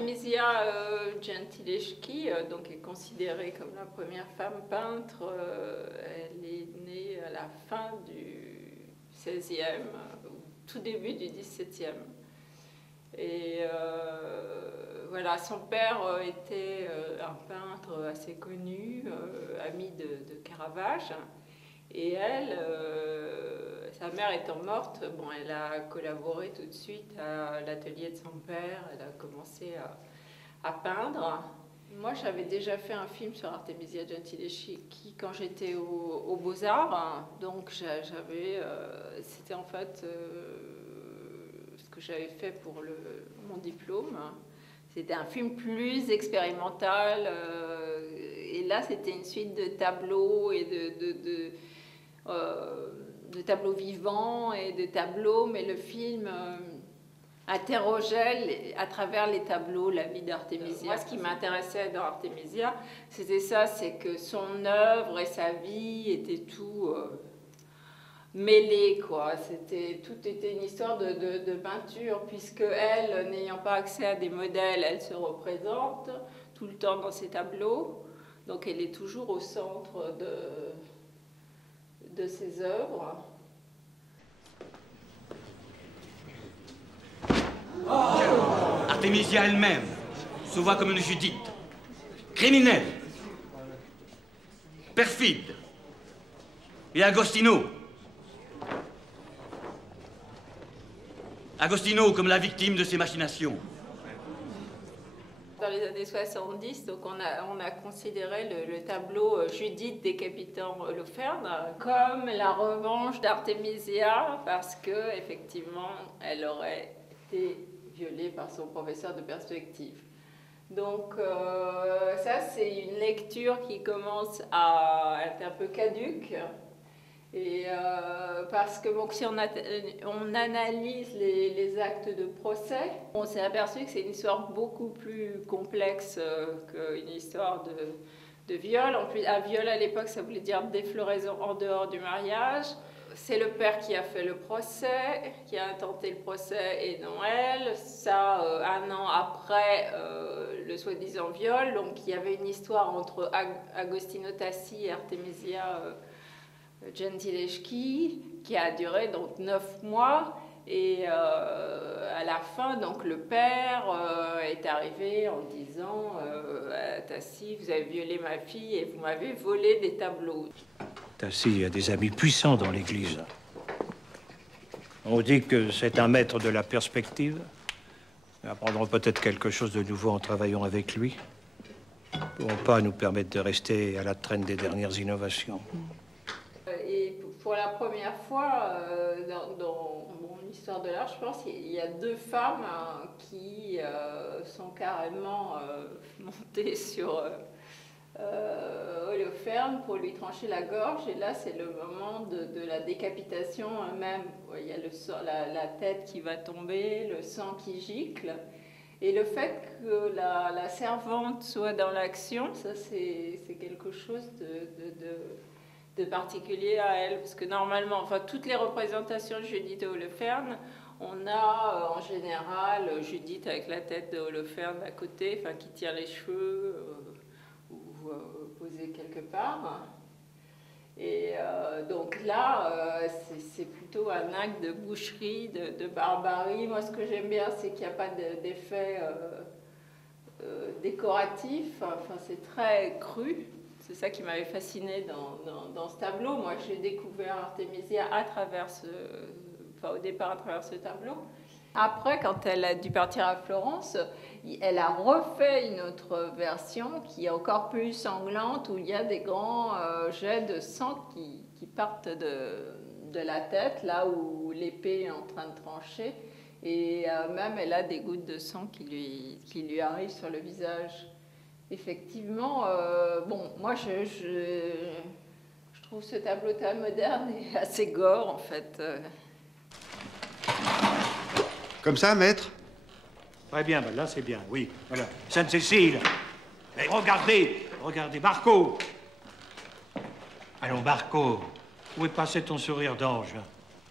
Artemisia Gentileschi, donc, est considérée comme la première femme peintre. Elle est née à la fin du XVIe, tout début du XVIIe. Et voilà, son père était un peintre assez connu, ami de Caravage. Et elle, sa mère étant morte, bon, elle a collaboré tout de suite à l'atelier de son père. Elle a commencé à peindre. Moi, j'avais déjà fait un film sur Artemisia Gentileschi quand j'étais aux Beaux-Arts. Donc, c'était en fait ce que j'avais fait pour mon diplôme. C'était un film plus expérimental. Et là, c'était une suite de tableaux et de tableaux vivants et de tableaux, mais le film interrogeait à travers les tableaux la vie d'Artemisia. Moi, ce qui m'intéressait dans Artemisia, c'était ça, c'est que son œuvre et sa vie étaient tout mêlés, quoi. Tout était une histoire de peinture, puisque elle, n'ayant pas accès à des modèles, elle se représente tout le temps dans ses tableaux. Donc elle est toujours au centre de ses œuvres. Artemisia elle-même se voit comme une Judith, criminelle, perfide. Et Agostino comme la victime de ses machinations. Dans les années 70, donc on a considéré le tableau Judith décapitant Holoferne comme la revanche d'Artemisia, parce que effectivement, elle aurait été violée par son professeur de perspective. Donc ça, c'est une lecture qui commence à être un peu caduque. Et parce que bon, si on analyse les actes de procès, on s'est aperçu que c'est une histoire beaucoup plus complexe qu'une histoire de viol. En plus, un viol à l'époque, ça voulait dire défloraison en dehors du mariage. C'est le père qui a fait le procès, qui a intenté le procès et non elle. Ça, un an après le soi-disant viol. Donc il y avait une histoire entre Agostino Tassi et Artemisia Gentileschi qui a duré donc 9 mois. Et à la fin, donc, le père est arrivé en disant à Tassi, vous avez violé ma fille et vous m'avez volé des tableaux. Tassi a des amis puissants dans l'Église. On dit que c'est un maître de la perspective. Nous apprendrons peut-être quelque chose de nouveau en travaillant avec lui. Nous ne pourrons pas nous permettre de rester à la traîne des dernières innovations. Et pour la première fois dans mon histoire de l'art, je pense qu'il y a 2 femmes qui sont carrément montées sur Holoferne pour lui trancher la gorge. Et là, c'est le moment de la décapitation même. Il y a la tête qui va tomber, le sang qui gicle. Et le fait que la servante soit dans l'action, ça c'est quelque chose de particulier à elle, parce que normalement, enfin toutes les représentations de Judith de Holoferne, on a en général Judith avec la tête de Holoferne à côté, enfin qui tire les cheveux ou posée quelque part. Et donc là, c'est plutôt un acte de boucherie, de barbarie. Moi, ce que j'aime bien, c'est qu'il n'y a pas d'effet décoratif. Enfin, c'est très cru. C'est ça qui m'avait fasciné dans ce tableau. Moi, j'ai découvert Artemisia au départ à travers ce tableau. Après, quand elle a dû partir à Florence, elle a refait une autre version qui est encore plus sanglante, où il y a des grands jets de sang qui partent de la tête, là où l'épée est en train de trancher. Et même, elle a des gouttes de sang qui lui arrivent sur le visage. Effectivement, bon, moi je trouve ce tableau très moderne et assez gore en fait. Comme ça, maître? Très bien, ben là c'est bien, oui. Voilà. Sainte-Cécile. Eh, regardez, Marco. Allons, Marco, où est passé ton sourire d'ange,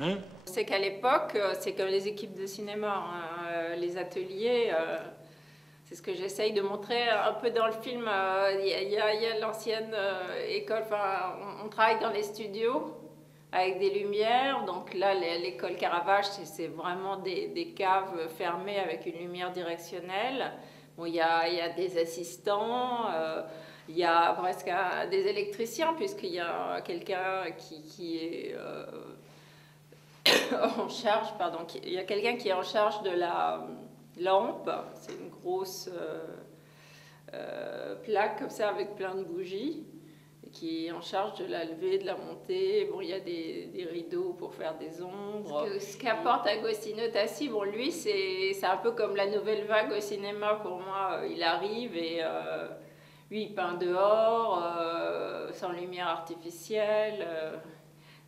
hein? C'est qu'à l'époque, c'est comme les équipes de cinéma, hein, les ateliers. C'est ce que j'essaye de montrer un peu dans le film. Il y a l'ancienne école, enfin, on travaille dans les studios avec des lumières. Donc là, l'école Caravage, c'est vraiment des caves fermées avec une lumière directionnelle. Bon, il y a des assistants, il y a presque des électriciens, puisqu'il y a quelqu'un qui est en charge, il y a quelqu'un qui est en charge de la lampe. C'est une grosse plaque comme ça avec plein de bougies, qui est en charge de la lever, de la monter. Bon, il y a des rideaux pour faire des ombres. Ce qu'apporte Agostino Tassi, bon, lui, c'est un peu comme la nouvelle vague au cinéma pour moi. Il arrive et lui, il peint dehors, sans lumière artificielle,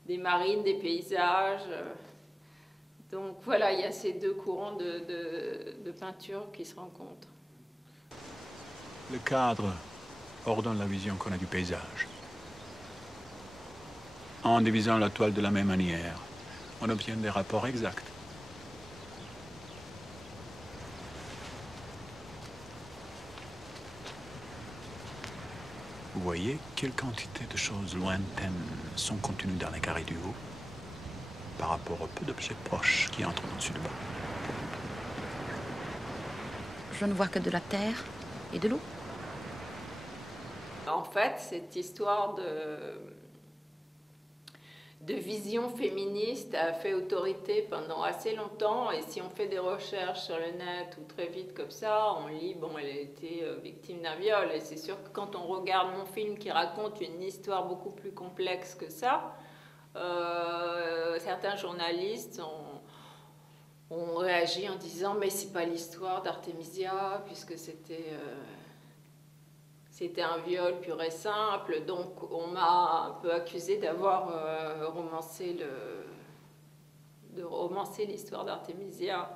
des marines, des paysages. Donc voilà, il y a ces deux courants de peinture qui se rencontrent. Le cadre ordonne la vision qu'on a du paysage. En divisant la toile de la même manière, on obtient des rapports exacts. Vous voyez quelle quantité de choses lointaines sont contenues dans les carrés du haut par rapport au peu d'objets proches qui entrent au-dessus de bas. Je ne vois que de la terre et de l'eau. En fait, cette histoire de vision féministe a fait autorité pendant assez longtemps, et si on fait des recherches sur le net ou très vite comme ça, on lit, bon, elle a été victime d'un viol, et c'est sûr que quand on regarde mon film qui raconte une histoire beaucoup plus complexe que ça, certains journalistes ont réagi en disant mais c'est pas l'histoire d'Artemisia puisque c'était un viol pur et simple, donc on m'a un peu accusé d'avoir romancé l'histoire d'Artemisia.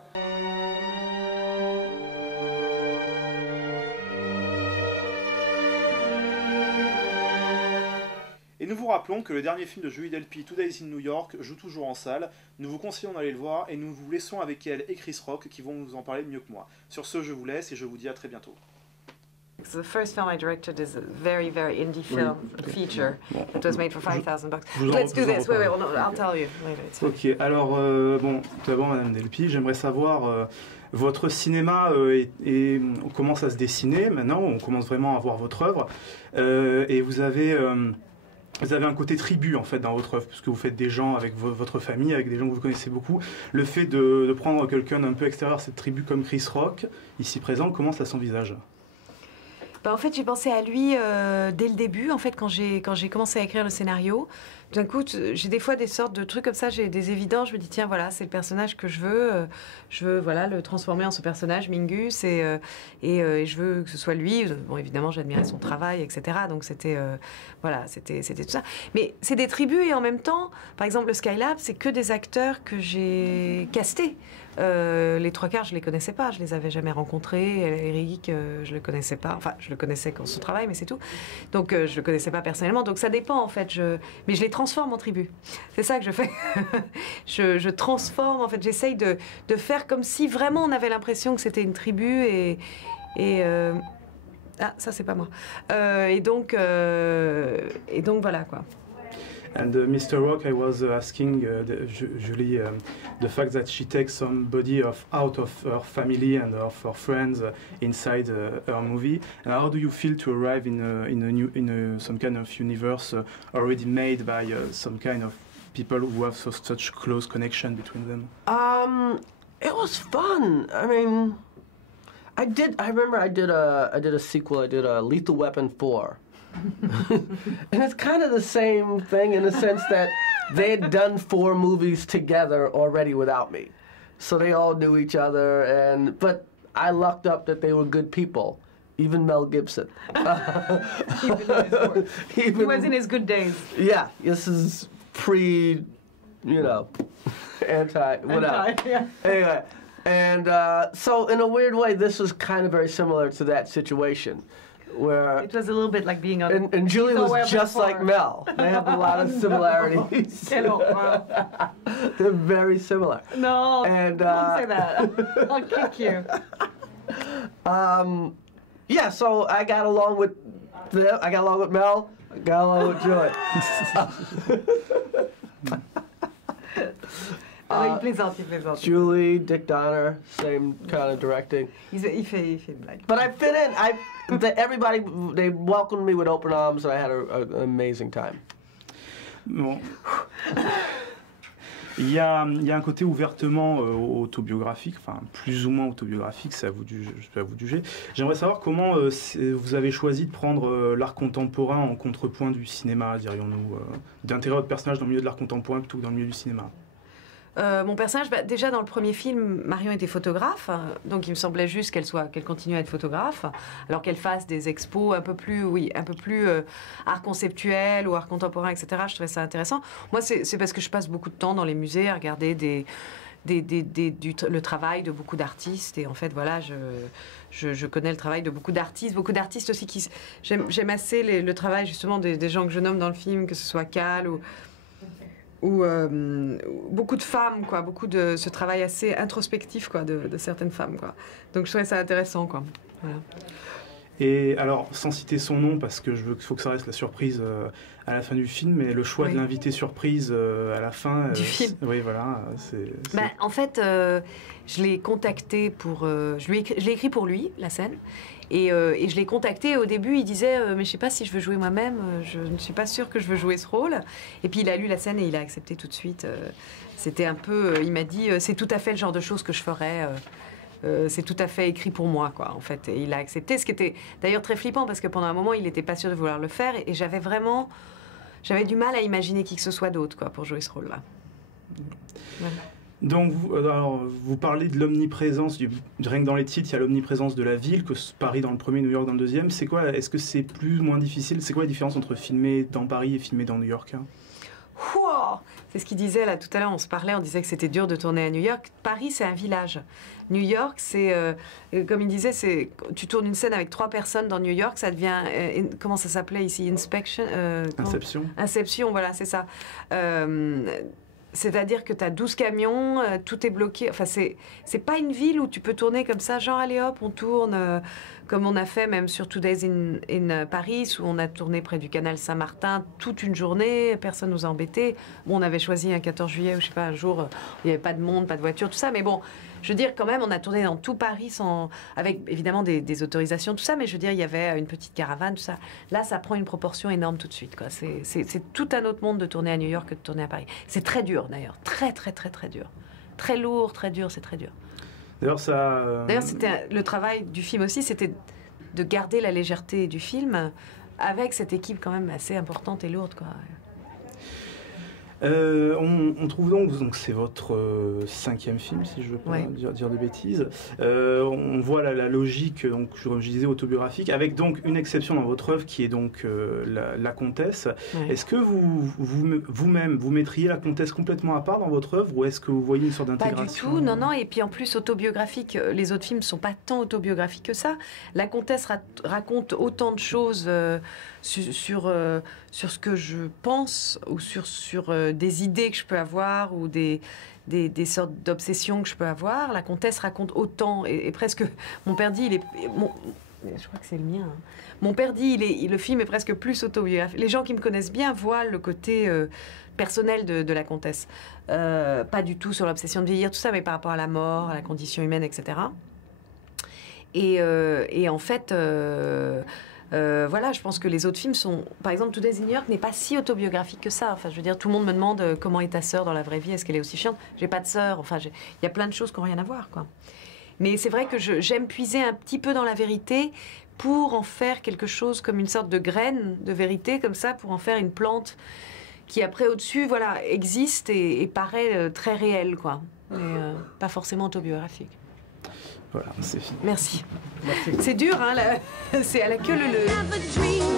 Et nous vous rappelons que le dernier film de Julie Delpy, Two Days in New York, joue toujours en salle. Nous vous conseillons d'aller le voir et nous vous laissons avec elle et Chris Rock qui vont nous en parler mieux que moi. Sur ce, je vous laisse et je vous dis à très bientôt. The first film I directed is a very, very indie film, feature. It was made for $5,000. Let's do this. Wait, I'll tell you later. Ok, alors, bon, tout d'abord, Madame Delpy, j'aimerais savoir, votre cinéma comment ça se dessiner maintenant, on commence vraiment à voir votre œuvre, et vous avez un côté tribu en fait dans votre œuvre, puisque vous faites des gens avec votre famille, avec des gens que vous connaissez beaucoup. Le fait de prendre quelqu'un d'un peu extérieur à cette tribu comme Chris Rock, ici présent, comment ça s'envisage ? En fait, j'ai pensé à lui dès le début, en fait, quand j'ai commencé à écrire le scénario. D'un coup, j'ai des fois des sortes de trucs comme ça, j'ai des évidences, je me dis, tiens, voilà, c'est le personnage que je veux voilà, le transformer en ce personnage, Mingus, et je veux que ce soit lui. Bon, évidemment, j'admirais son travail, etc. Donc, c'était voilà, c'était tout ça. Mais c'est des tribus, et en même temps, par exemple, le Skylab, c'est que des acteurs que j'ai castés. Les trois quarts, je les connaissais pas, je les avais jamais rencontrés. Eric, je le connaissais pas. Enfin, je le connaissais quand on travaille, mais c'est tout. Donc, je le connaissais pas personnellement. Donc, ça dépend en fait. Mais je les transforme en tribu. C'est ça que je fais. je transforme. En fait, j'essaye de faire comme si vraiment on avait l'impression que c'était une tribu ah, ça c'est pas moi. Et donc voilà quoi. And Mr. Rock, I was asking Julie the fact that she takes somebody out of her family and of her friends inside her movie. And how do you feel to arrive in some kind of universe already made by some kind of people who have such close connection between them? It was fun. I mean, I remember I did a sequel. I did a Lethal Weapon 4. And it's kind of the same thing in the sense that they had done 4 movies together already without me. So they all knew each other, but I lucked up that they were good people. Even Mel Gibson. He was in his good days. Yeah, this is pre, whatever. Yeah. Anyway, and so in a weird way, this was kind of very similar to that situation. Where it was a little bit like being on. And Julie was just like Mel. They have a lot of similarities. They're very similar. No, and, don't say that. I'll kick you. Yeah, so I got along with them. I got along with Mel. I got along with Joy. Il plaisante, il plaisante. Julie, Dick Donner, same kind of directing. Il fait une blague. But I fit in. Everybody, they welcomed me with open arms, and I had an amazing time. Bon. Il y a un côté ouvertement autobiographique, enfin plus ou moins autobiographique, c'est à vous de juger. J'aimerais savoir comment vous avez choisi de prendre l'art contemporain en contrepoint du cinéma, dirions-nous, d'intégrer votre personnage dans le milieu de l'art contemporain plutôt que dans le milieu du cinéma. Mon personnage, déjà dans le premier film, Marion était photographe, donc il me semblait juste qu'elle continue à être photographe, alors qu'elle fasse des expos un peu plus art conceptuel ou art contemporain, etc. Je trouvais ça intéressant. Moi, c'est parce que je passe beaucoup de temps dans les musées à regarder le travail de beaucoup d'artistes, et en fait, voilà, je connais le travail de beaucoup d'artistes aussi j'aime assez le travail justement des gens que je nomme dans le film, que ce soit Cal ou beaucoup de femmes, quoi, beaucoup de ce travail assez introspectif, quoi, de certaines femmes, quoi. Donc je trouvais ça intéressant, quoi. Voilà. Et alors, sans citer son nom, parce que il faut que ça reste la surprise à la fin du film, mais le choix de l'invité surprise à la fin du film. Oui, voilà. En fait, je l'ai contacté pour, je l'ai écrit pour lui, la scène. Et je l'ai contacté. Au début, il disait mais je sais pas si je veux jouer moi-même. Je ne suis pas sûre que je veux jouer ce rôle. Et puis il a lu la scène et il a accepté tout de suite. C'était un peu. Il m'a dit c'est tout à fait le genre de choses que je ferais. C'est tout à fait écrit pour moi, quoi. En fait, et il a accepté. Ce qui était d'ailleurs très flippant parce que pendant un moment, il n'était pas sûr de vouloir le faire. Et j'avais du mal à imaginer qui que ce soit d'autre, quoi, pour jouer ce rôle-là. Voilà. Donc, vous parlez de l'omniprésence, rien que dans les titres, il y a l'omniprésence de la ville, que Paris dans le premier, New York dans le deuxième. C'est quoi, est-ce que c'est plus ou moins difficile? C'est quoi la différence entre filmer dans Paris et filmer dans New York, hein? C'est ce qu'il disait là tout à l'heure, on disait que c'était dur de tourner à New York. Paris, c'est un village. New York, c'est, comme il disait, tu tournes une scène avec 3 personnes dans New York, ça devient, comment ça s'appelait ici, Inception. Inception, voilà, c'est ça. C'est-à-dire que tu as 12 camions, tout est bloqué. Enfin, c'est pas une ville où tu peux tourner comme ça, genre allez hop, on tourne, comme on a fait même sur Today's in Paris, où on a tourné près du canal Saint-Martin toute une journée, personne nous a embêtés. Bon, on avait choisi un 14 juillet, ou je sais pas, un jour où il n'y avait pas de monde, pas de voiture, tout ça, mais bon, je veux dire, quand même, on a tourné dans tout Paris avec évidemment des autorisations, tout ça, mais je veux dire, il y avait une petite caravane, tout ça. Là, ça prend une proportion énorme tout de suite, quoi. C'est tout un autre monde de tourner à New York que de tourner à Paris. C'est très dur, d'ailleurs. Très, très, très, très dur. Très lourd, très dur, c'est très dur. D'ailleurs, c'était le travail du film aussi, c'était de garder la légèreté du film avec cette équipe quand même assez importante et lourde, quoi. On trouve donc c'est votre 5e film, si je veux pas dire de bêtises. On voit la logique, donc je disais autobiographique, avec donc une exception dans votre œuvre qui est donc la Comtesse. Ouais. Est-ce que vous-même vous mettriez la Comtesse complètement à part dans votre œuvre, ou est-ce que vous voyez une sorte d'intégration? Pas du tout, non. Et puis en plus autobiographique, les autres films ne sont pas tant autobiographiques que ça. La Comtesse raconte autant de choses sur ce que je pense, ou sur des idées que je peux avoir, ou des sortes d'obsessions que je peux avoir. La Comtesse raconte autant, et presque, mon père dit, je crois que c'est le mien. Hein. Mon père dit, le film est presque plus autobiographique. Les gens qui me connaissent bien voient le côté personnel de la Comtesse. Pas du tout sur l'obsession de vieillir, tout ça, mais par rapport à la mort, à la condition humaine, etc. Et en fait... voilà, je pense que les autres films sont... Par exemple, Today's in New York n'est pas si autobiographique que ça. Enfin, je veux dire, tout le monde me demande comment est ta sœur dans la vraie vie, est-ce qu'elle est aussi chiante? J'ai pas de sœur, enfin, il y a plein de choses qui n'ont rien à voir, quoi. Mais c'est vrai que j'aime puiser un petit peu dans la vérité pour en faire quelque chose comme une sorte de graine de vérité, comme ça, pour en faire une plante qui, après, au-dessus, voilà, existe et paraît très réelle, quoi. Mais pas forcément autobiographique. Voilà, c'est fini. Merci. C'est dur, hein, c'est à la queue le...